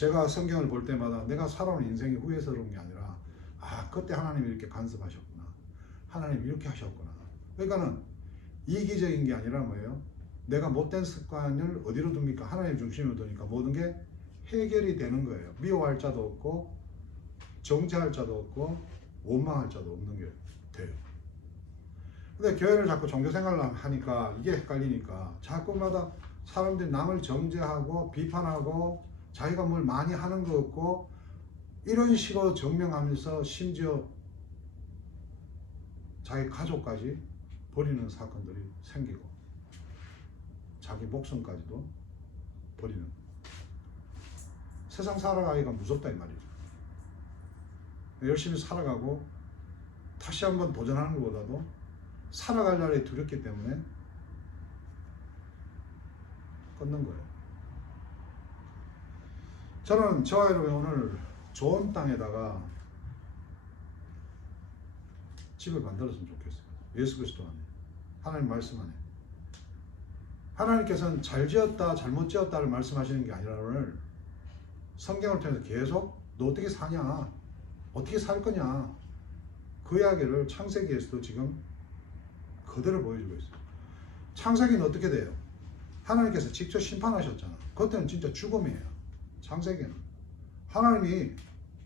제가 성경을 볼 때마다 내가 살아온 인생이 후회스러운 게 아니라 그때 하나님이 이렇게 간섭하셨구나. 하나님이 이렇게 하셨구나. 그러니까는 이기적인 게 아니라 뭐예요? 내가 못된 습관을 어디로 둡니까? 하나님 중심으로 두니까 모든 게 해결이 되는 거예요. 미워할 자도 없고 정죄할 자도 없고 원망할 자도 없는 게 돼요. 근데 교회를 자꾸 종교생활을 하니까 이게 헷갈리니까 자꾸마다 사람들이 남을 정죄하고 비판하고 자기가 뭘 많이 하는 거 없고 이런 식으로 증명하면서 심지어 자기 가족까지 버리는 사건들이 생기고 자기 목숨까지도 버리는, 세상 살아가기가 무섭다 이 말이죠. 열심히 살아가고 다시 한번 도전하는 것보다도 살아갈 날이 두렵기 때문에 끊는 거예요. 저는 저와 여러분이 오늘 좋은 땅에다가 집을 만들었으면 좋겠어요. 예수 그리스도 안에, 하나님 말씀 안에. 하나님께서는 잘 지었다 잘못 지었다를 말씀하시는 게 아니라 오늘 성경을 통해서 계속 너 어떻게 사냐, 어떻게 살 거냐, 그 이야기를 창세기에서도 지금 그대로 보여주고 있어요. 창세기는 어떻게 돼요? 하나님께서 직접 심판하셨잖아. 그때는 진짜 죽음이에요. 창세기는 하나님이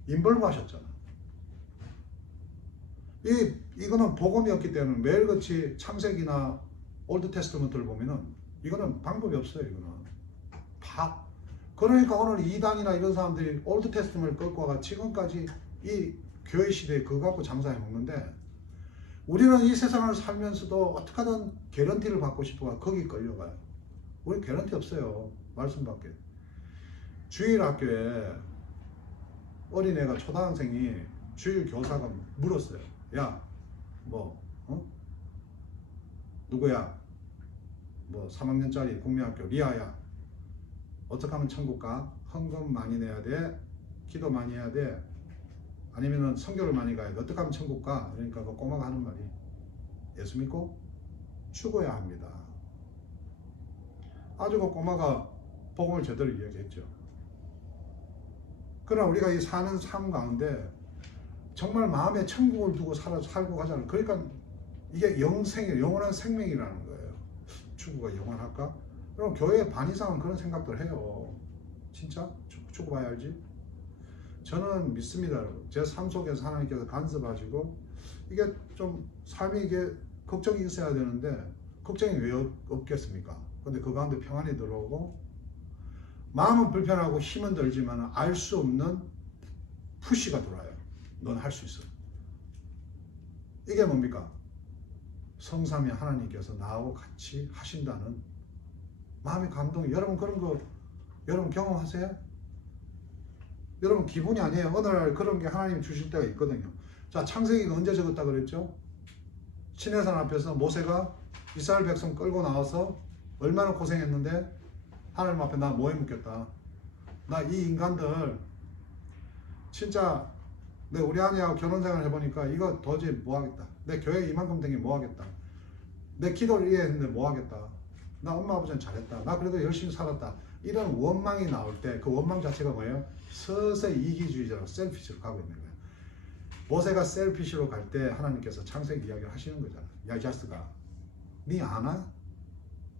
인벌브 하셨잖아. 이거는 복음이었기 때문에 매일같이 창세기나 올드 테스트먼트를 보면은 이거는 방법이 없어요. 이거는 그러니까 오늘 이단이나 이런 사람들이 올드 테스트먼트를 끌고 와가 지금까지 이 교회 시대에 그거 갖고 장사해 먹는데, 우리는 이 세상을 살면서도 어떻게 하든 개런티를 받고 싶어가 거기 끌려가요. 우리 개런티 없어요. 말씀밖에. 주일 학교에 어린애가 초등학생이 주일 교사가 물었어요. 야, 누구야? 3학년짜리 국민학교 리아야. 어떻게 하면 천국 가? 헌금 많이 내야 돼? 기도 많이 해야 돼? 아니면은 선교를 많이 가야 돼? 어떻게 하면 천국 가? 그러니까 그 꼬마가 하는 말이, 예수 믿고 죽어야 합니다. 아주 그 꼬마가 복음을 제대로 이야기했죠. 그러나 우리가 이 사는 삶 가운데 정말 마음에 천국을 두고 살고 가잖아요. 그러니까 이게 영생이에요. 영원한 생명이라는 거예요. 죽어가 영원할까? 그럼 교회의 반 이상은 그런 생각들 해요. 진짜? 죽어봐야 알지? 저는 믿습니다, 여러분. 제 삶 속에서 하나님께서 간섭하시고, 이게 좀 삶이 이게 걱정이 있어야 되는데 걱정이 왜 없겠습니까? 근데 그 가운데 평안이 들어오고 마음은 불편하고 힘은 들지만 알 수 없는 푸시가 들어와요. 넌 할 수 있어. 이게 뭡니까? 성삼위 하나님께서 나하고 같이 하신다는 마음의 감동이. 여러분 그런 거 여러분 경험하세요? 여러분 기분이 아니에요. 어느 날 그런 게 하나님이 주실 때가 있거든요. 자, 창세기가 언제 적었다 그랬죠? 시내산 앞에서 모세가 이스라엘 백성 끌고 나와서 얼마나 고생했는데 하나님 앞에 나 뭐해 묻겠다. 나 이 인간들 진짜 내 우리 아내하고 결혼생활 해보니까 이거 도저히 뭐하겠다. 내 교회 이만큼 된 게 뭐하겠다. 내 기도를 이해했는데 뭐하겠다. 나 엄마 아버지는 잘했다. 나 그래도 열심히 살았다. 이런 원망이 나올 때 그 원망 자체가 뭐예요? 서서히 이기주의자로 셀피시로 가고 있는 거예요. 모세가 셀피시로 갈 때 하나님께서 창세기 이야기를 하시는 거잖아요. 야, 이 자식아, 니 아나?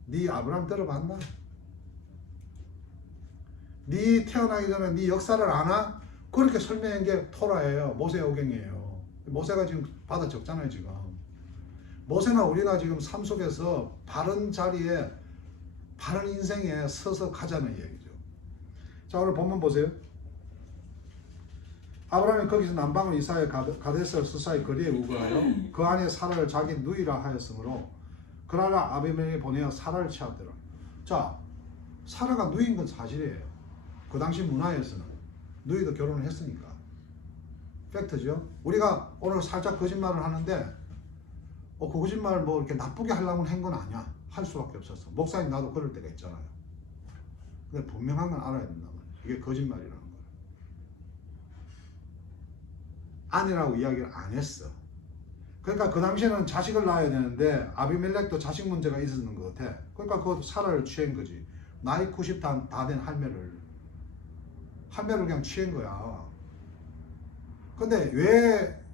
니 아브라함 들어봤나? 니 태어나기 전에 니 역사를 아나? 그렇게 설명한 게 토라예요. 모세오경이에요. 모세가 지금 받아 적잖아요. 지금 모세나 우리가 지금 삶 속에서 바른 자리에 바른 인생에 서서 가자는 얘기죠. 자, 오늘 본문 보세요. 아브라함이 거기서 남방을 이사에 가데스 스사의 거리에 우거하여 그 안에 사라를 자기 누이라 하였으므로 그러나 아비멜렉이 보내어 사라를 취하더라. 자, 사라가 누이인 건 사실이에요. 그 당시 문화에서는 누이도 결혼을 했으니까 팩트죠. 우리가 오늘 살짝 거짓말을 하는데 그 거짓말을 뭐 이렇게 나쁘게 하려고 한 건 아니야. 할 수밖에 없었어. 목사님 나도 그럴 때가 있잖아요. 근데 분명한 건 알아야 된단 말이에요. 이게 거짓말이라는 거예요. 아내라고 이야기를 안 했어. 그러니까 그 당시에는 자식을 낳아야 되는데 아비멜렉도 자식 문제가 있었는 것 같아. 그러니까 그 사라를 취한 거지. 나이 90 다 된 할매를 할매를 그냥 취한 거야. 근데 왜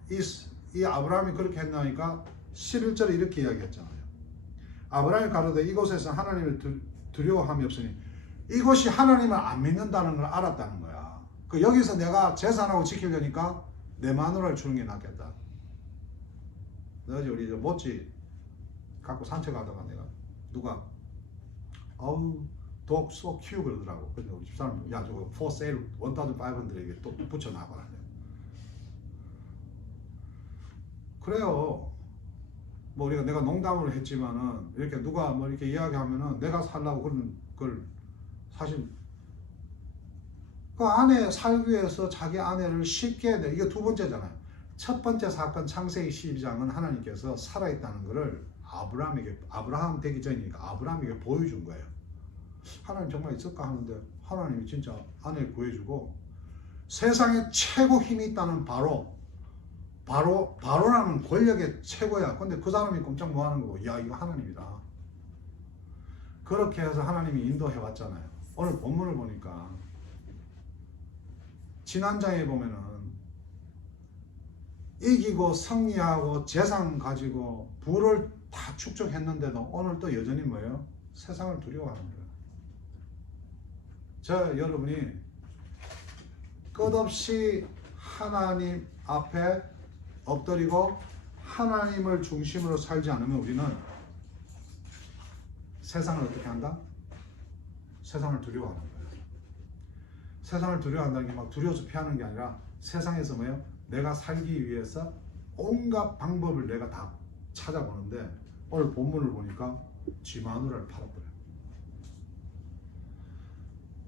이 아브라함이 그렇게 했나니까 11절에 이렇게 이야기했잖아요. 아브라함이 가로되 이곳에서 하나님을 두려워함이 없으니 이곳이 하나님을 안 믿는다는 걸 알았다는 거야. 그 여기서 내가 재산하고 지키려니까 내 마누라를 주는 게 낫겠다. 어제 우리 모찌 갖고 산책하다가 내가 누가 어우 dog so cute 그러더라고. 근데 우리 집사람 야 저거 for sale 1,500에게 또 붙여놔봐라. 그래요. 뭐 우리가 내가 농담을 했지만은 이렇게 누가 뭐 이렇게 이야기하면은 내가 살라고 그런 걸 사실 그 아내 살기 위해서 자기 아내를 쉽게 이게 두 번째잖아요. 첫 번째 사건 창세기 12장은 하나님께서 살아있다는 것을 아브라함 되기 전이니까 아브라함에게 보여준 거예요. 하나님 정말 있을까 하는데 하나님이 진짜 아내를 구해주고 세상에 최고 힘이 있다는 바로라는 권력의 최고야. 근데 그 사람이 꼼짝 뭐 하는 거고, 야, 이거 하나님이다. 그렇게 해서 하나님이 인도해 왔잖아요. 오늘 본문을 보니까, 지난장에 보면은, 이기고 승리하고 재산 가지고 부를 다 축적했는데도 오늘 또 여전히 뭐예요? 세상을 두려워하는 거예요. 여러분이 끝없이 하나님 앞에 엎드리고 하나님을 중심으로 살지 않으면 우리는 세상을 어떻게 한다? 세상을 두려워하는 거예요. 세상을 두려워한다는 게 막 두려워서 피하는 게 아니라 세상에서 뭐예요? 내가 살기 위해서 온갖 방법을 내가 다 찾아보는데 오늘 본문을 보니까 지 마누라를 팔아버려요.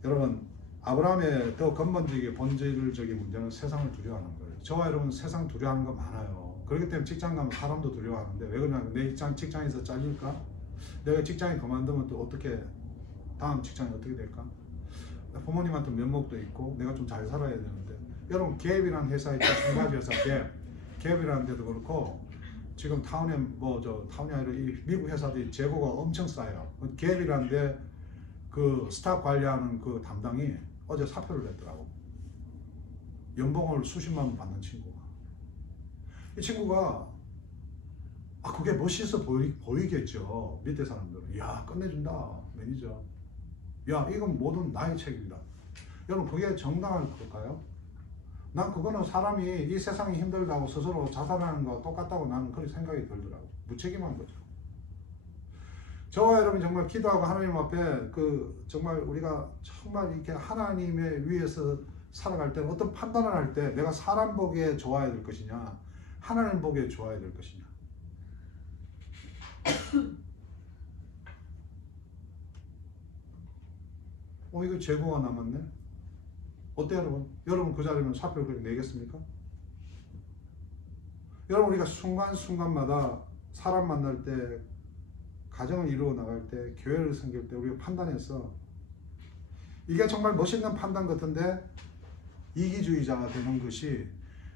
여러분 아브라함의 더 근본적인 본질적인 문제는 세상을 두려워하는 거예요. 저와 여러분 세상 두려워하는 거 많아요. 그렇기 때문에 직장 가면 사람도 두려워하는데 왜 그러냐면 내 직장에서 잘릴까? 내가 직장에 그만두면 또 어떻게 다음 직장이 어떻게 될까? 부모님한테 면목도 있고 내가 좀 잘 살아야 되는데 여러분 갭이라는 회사에 두 가지 회사 갭이라는 데도 그렇고 지금 타운에 타운이 아니라 이 미국 회사들이 재고가 엄청 쌓여요. 갭이라는 데 그 스탑 관리하는 그 담당이 어제 사표를 냈더라고. 연봉을 수십만 원 받는 친구가. 이 친구가 그게 멋있어 보이겠죠. 밑에 사람들은. 야 끝내준다 매니저. 야 이건 모든 나의 책임이다. 여러분 그게 정당한 걸까요? 난 그거는 사람이 이 세상이 힘들다고 스스로 자살하는 거 똑같다고 나는 그런 생각이 들더라고. 무책임한 거죠. 저와 여러분 정말 기도하고 하나님 앞에 정말 우리가 정말 이렇게 하나님의 위에서 살아갈 때 어떤 판단을 할 때 내가 사람 보기에 좋아야 될 것이냐 하나님 보기에 좋아야 될 것이냐. 이거 재고가 남았네. 어때요 여러분? 여러분 그 자리면 사표를 그렇게 내겠습니까? 여러분 우리가 순간순간마다 사람 만날 때 가정을 이루어 나갈 때 교회를 섬길 때 우리가 판단해서 이게 정말 멋있는 판단 같은데 이기주의자가 되는 것이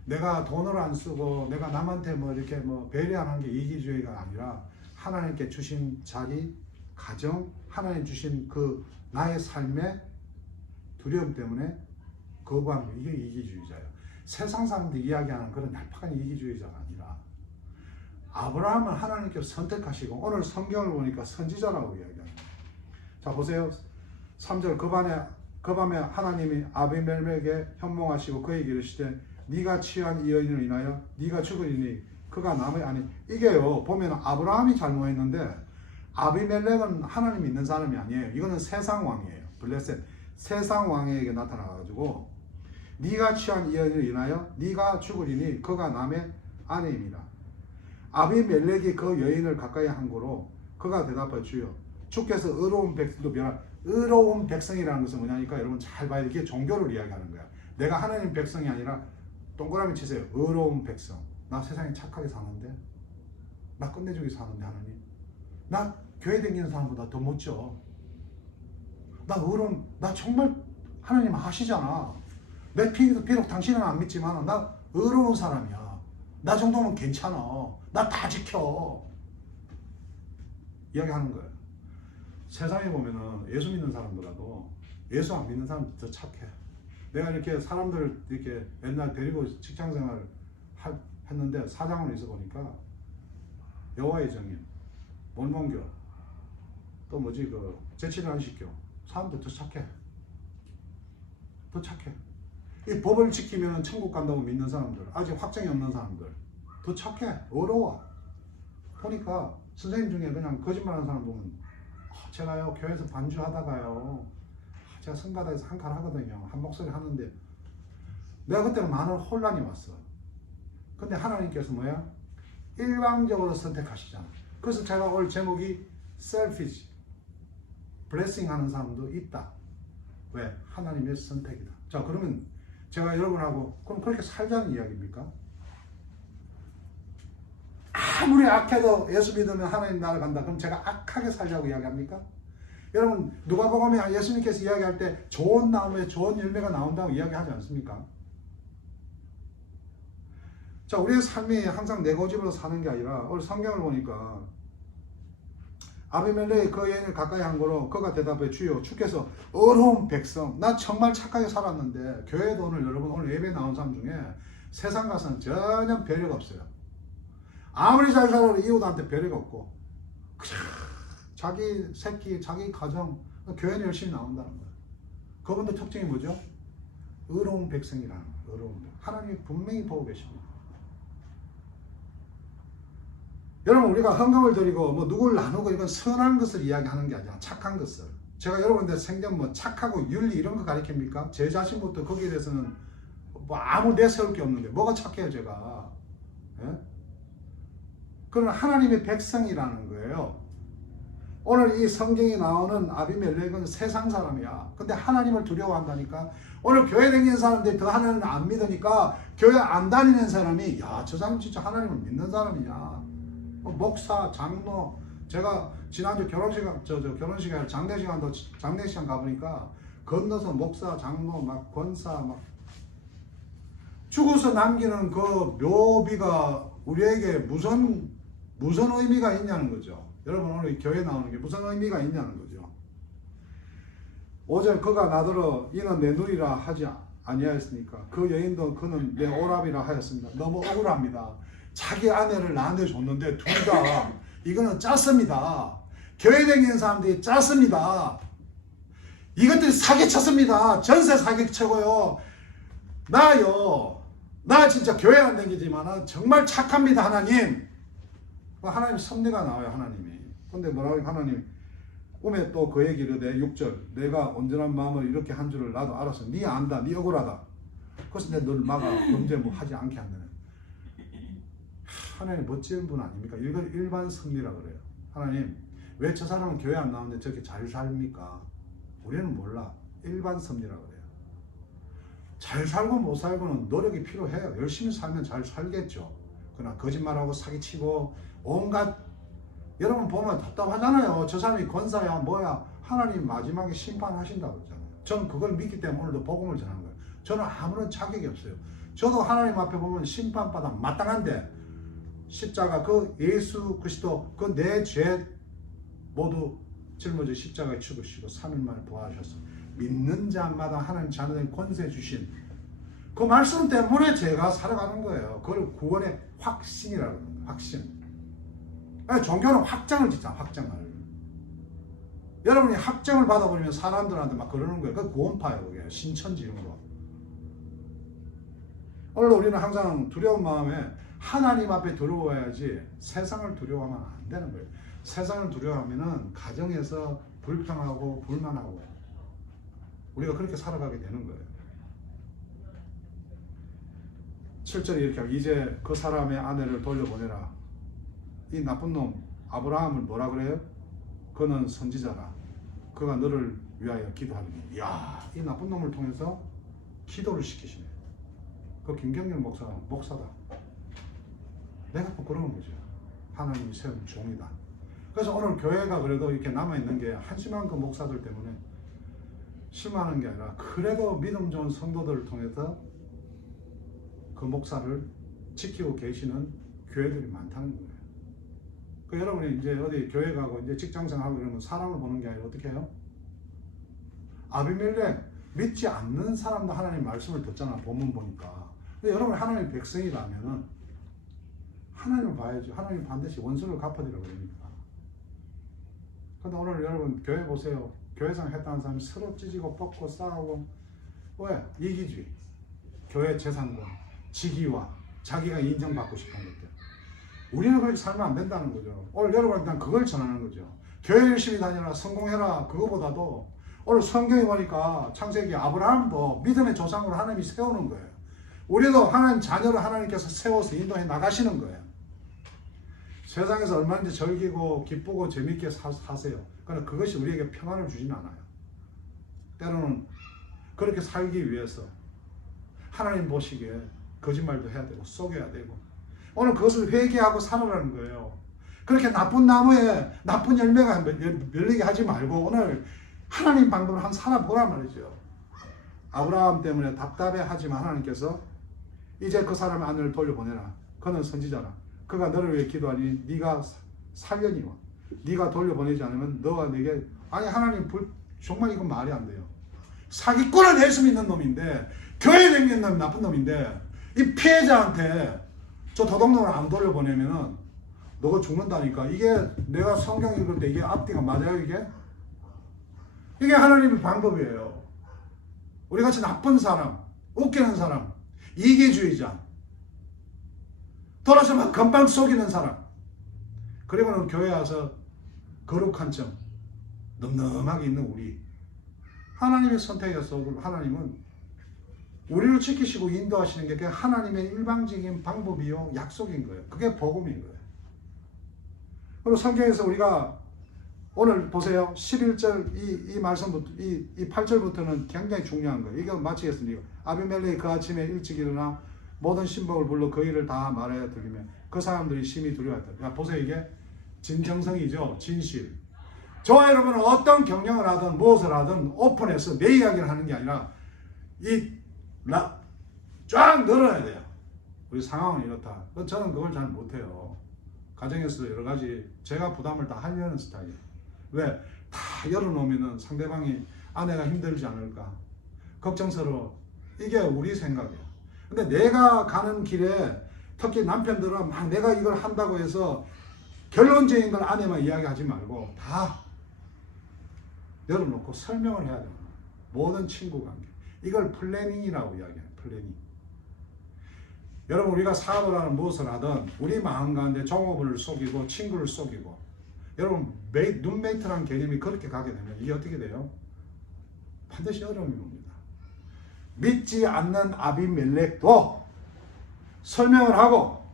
내가 돈을 안 쓰고 내가 남한테 이렇게 배려하는 게 이기주의가 아니라 하나님께 주신 자리, 가정, 하나님 주신 그 나의 삶의 두려움 때문에 거부하는 거 이게 이기주의자예요. 세상 사람들이 이야기하는 그런 얄팍한 이기주의자가 아니라 아브라함은 하나님께서 선택하시고 오늘 성경을 보니까 선지자라고 이야기합니다. 자 보세요. 3절 그 밤에 하나님이 아비멜렉에게 현몽하시고 그에게 이르시되 네가 취한 이 여인을 인하여 네가 죽으리니 그가 남의 아니 이게요 보면 아브라함이 잘못했는데 아비멜렉은 하나님 믿는 사람이 아니에요. 이거는 세상 왕이에요. 블레셋 세상 왕에게 나타나가지고 네가 취한 이 여인을 인하여 네가 죽으리니 그가 남의 아내입니다. 아비멜렉이 그 여인을 가까이 한 거로 그가 대답하여 주여 주께서 의로운 백성도 변한 의로운 백성이라는 것은 뭐냐니까 여러분 잘 봐야 돼. 이게 종교를 이야기하는 거야. 내가 하나님 백성이 아니라 동그라미 치세요. 의로운 백성. 나 세상에 착하게 사는데 나 끝내주게 사는데 하나님 나 교회 다니는 사람보다 더 멋져. 나 의로운 나 정말 하나님 아시잖아. 내 비록 당신은 안 믿지만 나 의로운 사람이야. 나 정도면 괜찮아. 나 다 지켜. 이야기하는 거예요. 세상에 보면은 예수 믿는 사람보다도 예수 안 믿는 사람이 더 착해. 내가 이렇게 사람들 이렇게 맨날 데리고 직장생활 했는데 사장으로 있어 보니까 여호와의 증인, 몰몬교, 또 뭐지 그 제칠 안식교, 사람들 더 착해. 더 착해. 이 법을 지키면 천국 간다고 믿는 사람들, 아직 확정이 없는 사람들 더 착해. 어려워. 보니까 선생님 중에 그냥 거짓말하는 사람 보면 제가요 교회에서 반주하다가요 제가 성가대에서 한 칸 하거든요. 한 목소리 하는데 내가 그때는 많은 혼란이 왔어. 근데 하나님께서 뭐야? 일방적으로 선택하시잖아. 그래서 제가 오늘 제목이 selfish, blessing 하는 사람도 있다. 왜? 하나님의 선택이다. 자, 그러면 제가 여러분하고 그럼 그렇게 살자는 이야기입니까? 아무리 악해도 예수 믿으면 하나님 나를 간다. 그럼 제가 악하게 살자고 이야기합니까? 여러분 누가복음에 예수님께서 이야기할 때 좋은 나무에 좋은 열매가 나온다고 이야기하지 않습니까? 자, 우리의 삶이 항상 내 고집으로 사는 게 아니라 오늘 성경을 보니까 아비멜렉이 그 여인을 가까이 한 거로 그가 대답해 주여 주께서 어려운 백성 나 정말 착하게 살았는데 교회도 오늘 여러분 오늘 예배 나온 사람 중에 세상 가서는 전혀 배려가 없어요. 아무리 잘 살아도 이웃한테 배려가 없고 그냥 자기 새끼 자기 가정 교회는 열심히 나온다는 거예요. 그분들 특징이 뭐죠? 의로운 백성이라는 거예요. 의로운 백성. 하나님이 분명히 보고 계십니다. 여러분 우리가 헌금을 드리고 뭐 누구를 나누고 이건 선한 것을 이야기하는 게 아니라 착한 것을. 제가 여러분들 생전 뭐 착하고 윤리 이런 거 가르칩니까? 제 자신부터 거기에 대해서는 뭐 아무 내세울 게 없는데 뭐가 착해요 제가? 예? 그건 하나님의 백성이라는 거예요. 오늘 이 성경에 나오는 아비멜렉은 세상 사람이야. 근데 하나님을 두려워한다니까. 오늘 교회 다니는 사람들이 더 하나님을 안 믿으니까 교회 안 다니는 사람이 야, 저 사람 진짜 하나님을 믿는 사람이냐. 목사, 장로, 제가 지난주 결혼식에 장례시간 가보니까 건너서 목사, 장로, 막 권사, 막 죽어서 남기는 그 묘비가 우리에게 무슨 의미가 있냐는 거죠. 여러분 오늘 교회 나오는 게 무슨 의미가 있냐는 거죠. 오늘 그가 나더러 이는 내 누이라 하지 아니하였으니까 그 여인도 그는 내 오랍이라 하였습니다. 너무 억울합니다. 자기 아내를 나한테 줬는데 둘 다 이거는 짰습니다. 교회 다니는 사람들이 짰습니다. 이것들이 사기쳤습니다. 전세 사기치고요. 나 진짜 교회 안 다니지만 정말 착합니다. 하나님. 하나님 섭리가 나와요. 하나님이. 근데 뭐라고 하나님 꿈에 또 그 얘기를 내 6절 내가 온전한 마음을 이렇게 한 줄을 나도 알았어. 네 안다. 네 억울하다. 그래서 내가 널 막아 범죄 뭐 하지 않게 한다네. 하나님 멋진 분 아닙니까? 이걸 일반 섭리라 그래요. 하나님 왜 저 사람은 교회 안 나오는데 저렇게 잘 삽니까? 우리는 몰라. 일반 섭리라 그래요. 잘 살고 못 살고는 노력이 필요해요. 열심히 살면 잘 살겠죠. 그러나 거짓말하고 사기치고 온갖 여러분 보면 답답하잖아요. 저 사람이 권사야 뭐야. 하나님 마지막에 심판하신다고 그러잖아요. 저는 그걸 믿기 때문에 오늘도 복음을 전하는 거예요. 저는 아무런 자격이 없어요. 저도 하나님 앞에 보면 심판받아 마땅한데 십자가 그 예수 그리스도 그 내 죄 모두 짊어져 십자가에 죽으시고 3일 만에 부활하셔서 믿는 자마다 하나님 자녀된 권세 주신 그 말씀 때문에 제가 살아가는 거예요. 그걸 구원의 확신이라고 합니다. 확신. 아니, 종교는 확장을 짓잖아. 확장을. 여러분이 확장을 받아버리면 사람들한테 막 그러는 거예요. 그게 구원파예요. 그게 신천지 이런 거. 오늘 우리는 항상 두려운 마음에 하나님 앞에 두려워야지 세상을 두려워하면 안 되는 거예요. 세상을 두려워하면 가정에서 불평하고 불만하고 우리가 그렇게 살아가게 되는 거예요. 7절에 이렇게 하고 이제 그 사람의 아내를 돌려보내라. 이 나쁜 놈 아브라함을 뭐라 그래요? 그는 선지자라. 그가 너를 위하여 기도하리니. 이야, 이 나쁜 놈을 통해서 기도를 시키시네. 그 김경렬 목사다. 내가 부끄러운 거죠. 하나님이 세운 종이다. 그래서 오늘 교회가 그래도 이렇게 남아있는 게 한심한 그 목사들 때문에 실망하는 게 아니라 그래도 믿음 좋은 성도들을 통해서 그 목사를 지키고 계시는 교회들이 많다는 거예요. 그 여러분이 이제 어디 교회 가고 이제 직장생활하고 이러면 사람을 보는 게 아니라 어떻게 해요? 아비멜렉 믿지 않는 사람도 하나님 말씀을 듣잖아. 본문 보니까. 근데 여러분 하나님의 백성이라면은 하나님을 봐야죠. 하나님 반드시 원수를 갚아드리라고 그러니까. 근데 오늘 여러분 교회 보세요. 교회상 했다는 사람이 서로 찢고 뽑고 싸우고. 왜? 이기주의. 교회 재산과 직위와 자기가 인정받고 싶은 것들. 우리는 그렇게 살면 안 된다는 거죠. 오늘 여러분한테 난 그걸 전하는 거죠. 교회 열심히 다녀라, 성공해라. 그거보다도 오늘 성경에 보니까 창세기 아브라함도 믿음의 조상으로 하나님이 세우는 거예요. 우리도 하나님 자녀를 하나님께서 세워서 인도해 나가시는 거예요. 세상에서 얼마든지 즐기고 기쁘고 재밌게 사세요. 그러나 그것이 우리에게 평안을 주진 않아요. 때로는 그렇게 살기 위해서 하나님 보시기에 거짓말도 해야 되고 속여야 되고 오늘 그것을 회개하고 살아라는 거예요. 그렇게 나쁜 나무에 나쁜 열매가 열리게 하지 말고 오늘 하나님 방법을 한번 살아보란 말이죠. 아브라함 때문에 답답해하지만 하나님께서 이제 그 사람의 아내를 돌려보내라. 그는 선지자라. 그가 너를 위해 기도하니 네가 살려니와 네가 돌려보내지 않으면 너가 내게 아니 하나님 정말 이건 말이 안 돼요. 사기꾼을 낼 수 있는 놈인데 교회 다니는 놈이 나쁜 놈인데 이 피해자한테 저 도둑놈을 안 돌려보내면은 너가 죽는다니까. 이게 내가 성경 읽을 때 이게 앞뒤가 맞아요 이게? 이게 하나님의 방법이에요. 우리같이 나쁜 사람, 웃기는 사람, 이기주의자, 돌아서 막 금방 속이는 사람, 그리고는 교회에 와서 거룩한 점 늠름하게 있는 우리. 하나님의 선택에서 하나님은 우리를 지키시고 인도하시는 게 그냥 하나님의 일방적인 방법이요 약속인 거예요. 그게 복음인 거예요. 그리고 성경에서 우리가 오늘 보세요. 11절 이 말씀부터 이 8절부터는 굉장히 중요한 거예요. 이거 마치겠습니다. 아비멜렉이 그 아침에 일찍 일어나 모든 신복을 불러 그 일을 다 말하여 들으며 그 사람들이 심히 두려워했다. 보세요. 이게 진정성이죠. 진실. 저와 여러분은 어떤 경영을 하든 무엇을 하든 오픈해서 내 이야기를 하는 게 아니라 쫙 늘어야 돼요. 우리 상황은 이렇다. 저는 그걸 잘 못해요. 가정에서 여러 가지 제가 부담을 다 하려는 스타일이에요. 왜? 다 열어놓으면 상대방이 아내가 힘들지 않을까 걱정스러워. 이게 우리 생각이에요. 근데 내가 가는 길에 특히 남편들은 막 내가 이걸 한다고 해서 결론적인 걸 아내만 이야기하지 말고 다 열어놓고 설명을 해야 됩니다. 모든 친구 관계. 이걸 플래닝이라고 이야기해요. 플래닝. 여러분 우리가 사업을 하든 무엇을 하든 우리 마음 가운데 종업원을 속이고 친구를 속이고 여러분 룸메이트라는 개념이 그렇게 가게 되면 이게 어떻게 돼요? 반드시 어려움이 옵니다. 믿지 않는 아비멜렉도 설명을 하고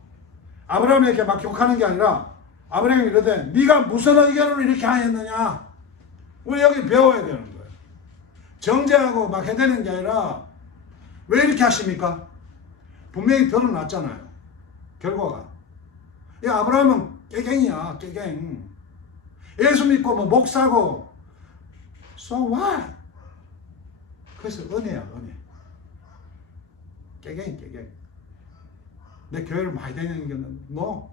아브라함에게 막 욕하는 게 아니라 아브라함이 이러되 네가 무슨 의견으로 이렇게 하였느냐. 우리 여기 배워야 되는 거예요. 정죄하고 막 해대는 게 아니라 왜 이렇게 하십니까? 분명히 드러났잖아요. 결과가. 이 아브라함은 깨갱이야. 깨갱. 예수 믿고 뭐 목사고 so what? 그래서 은혜야. 은혜. 깨갱. 내 교회를 많이 다니는 게 no.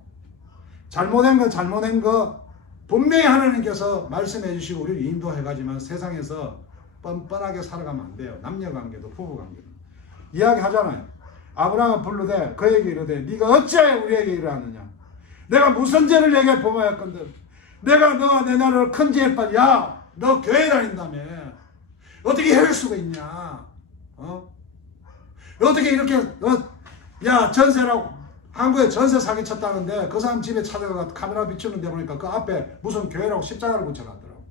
잘못된 거 분명히 하나님께서 말씀해 주시고 우리를 인도해 가지만 세상에서 뻔뻔하게 살아가면 안 돼요. 남녀관계도 부부관계도. 이야기하잖아요. 아브라함을 부르되 그에게 이르되 네가 어찌하여 우리에게 이러하느냐. 내가 무슨 죄를 내게 범하였건들 내가 너와 내 나라를 큰 죄에 빠져. 야, 너 교회 다닌다며. 어떻게 이럴 수가 있냐. 어떻게 이렇게 야 전세라고 한국에 전세 사기 쳤다는데 그 사람 집에 찾아가 카메라 비추는 데 보니까 그 앞에 무슨 교회라고 십자가를 붙여놨더라고.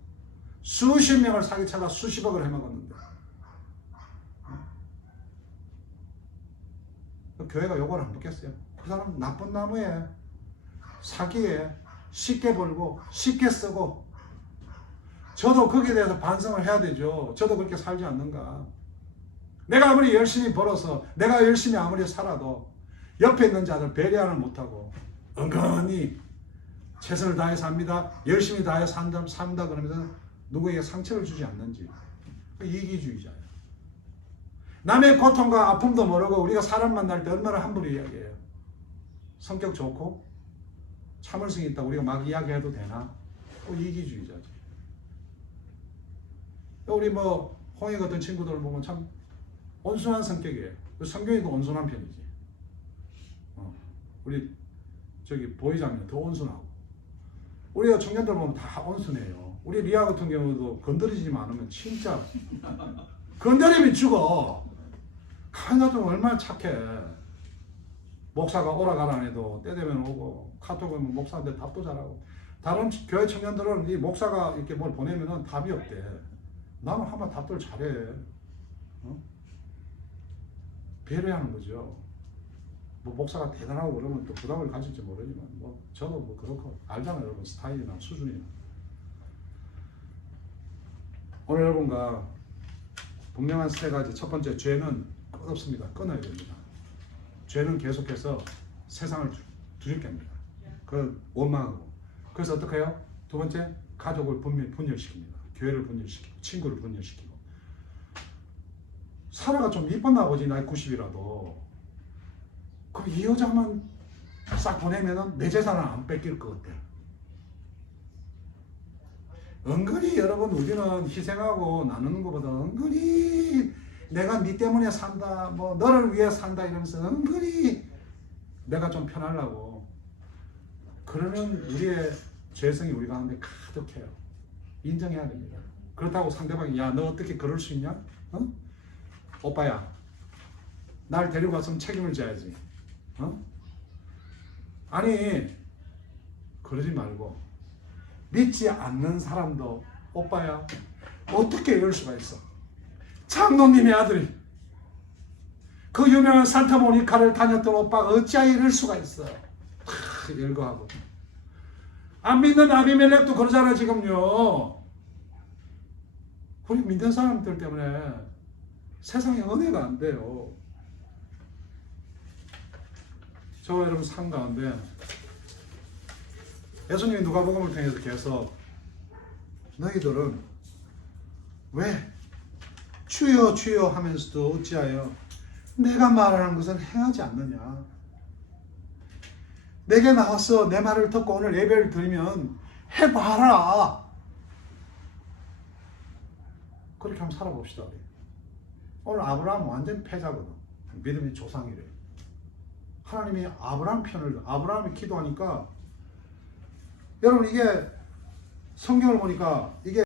수십 명을 사기쳐가 수십억을 해먹었는데 교회가 요걸 안 받겠어요. 그 사람 나쁜 나무에 사기에 쉽게 벌고 쉽게 쓰고. 저도 거기에 대해서 반성을 해야 되죠. 저도 그렇게 살지 않는가. 내가 아무리 열심히 벌어서 내가 열심히 아무리 살아도 옆에 있는 자들 배려를 못하고 은근히 최선을 다해 삽니다. 열심히 다해 산다 그러면서 누구에게 상처를 주지 않는지. 이기주의자예요. 남의 고통과 아픔도 모르고 우리가 사람 만날 때 얼마나 함부로 이야기해요. 성격 좋고 참을성이 있다 우리가 막 이야기해도 되나? 이기주의자지. 우리 뭐 홍익 같은 친구들을 보면 참 온순한 성격이에요. 성경이 더 온순한 편이지. 우리 저기 보이자면 더 온순하고. 우리가 청년들 보면 다 온순해요. 우리 리아 같은 경우도 건드리지만 않으면 진짜 건드리면 죽어. 하나도 얼마나 착해. 목사가 오라 가라 안 해도 때 되면 오고, 카톡 오면 목사한테 답도 잘하고. 다른 교회 청년들은 이 목사가 이렇게 뭘 보내면은 답이 없대. 나는 한번 답들 잘해. 배려하는 거죠. 뭐 목사가 대단하고 그러면 또 부담을 가질지 모르지만, 뭐 저도 뭐 그렇고 알잖아요, 여러분 스타일이나 수준이나. 오늘 여러분과 분명한 세 가지. 첫 번째, 죄는 끝없습니다. 끊어야 됩니다. 죄는 계속해서 세상을 두렵게 합니다. 그 원망하고. 그래서 어떻게 해요? 두 번째, 가족을 분열시킵니다. 교회를 분열시키고, 친구를 분열시키고. 사라가 좀 이뻤나 보지, 나이 90이라도. 그럼 이 여자만 싹 보내면은 내 재산을 안 뺏길 것 같아. 은근히 여러분, 우리는 희생하고 나누는 것보다 은근히 내가 네 때문에 산다, 뭐 너를 위해 산다 이러면서 은근히 내가 좀 편하려고 그러면 우리의 죄성이 우리 가운데 가득해요. 인정해야 됩니다. 그렇다고 상대방이 야, 너 어떻게 그럴 수 있냐? 오빠야, 날 데리고 갔으면 책임을 져야지. 아니, 그러지 말고 믿지 않는 사람도 오빠야, 어떻게 이럴 수가 있어? 장로님의 아들이 그 유명한 산타모니카를 다녔던 오빠가 어찌하여 이럴 수가 있어? 열거하고. 안 믿는 아비멜렉도 그러잖아 지금요. 우리 믿는 사람들 때문에 세상에 은혜가 안 돼요. 저와 여러분 삶 가운데 예수님이 누가복음을 통해서 계속 너희들은 왜 주여 주여 하면서도 어찌하여 내가 말하는 것을 행하지 않느냐. 내게 나와서 내 말을 듣고 오늘 예배를 드리면 해봐라. 그렇게 한번 살아봅시다. 우리. 오늘 아브라함 완전 패자거든. 믿음의 조상이래. 하나님이 아브라함 편을, 아브라함이 기도하니까 여러분 이게 성경을 보니까 이게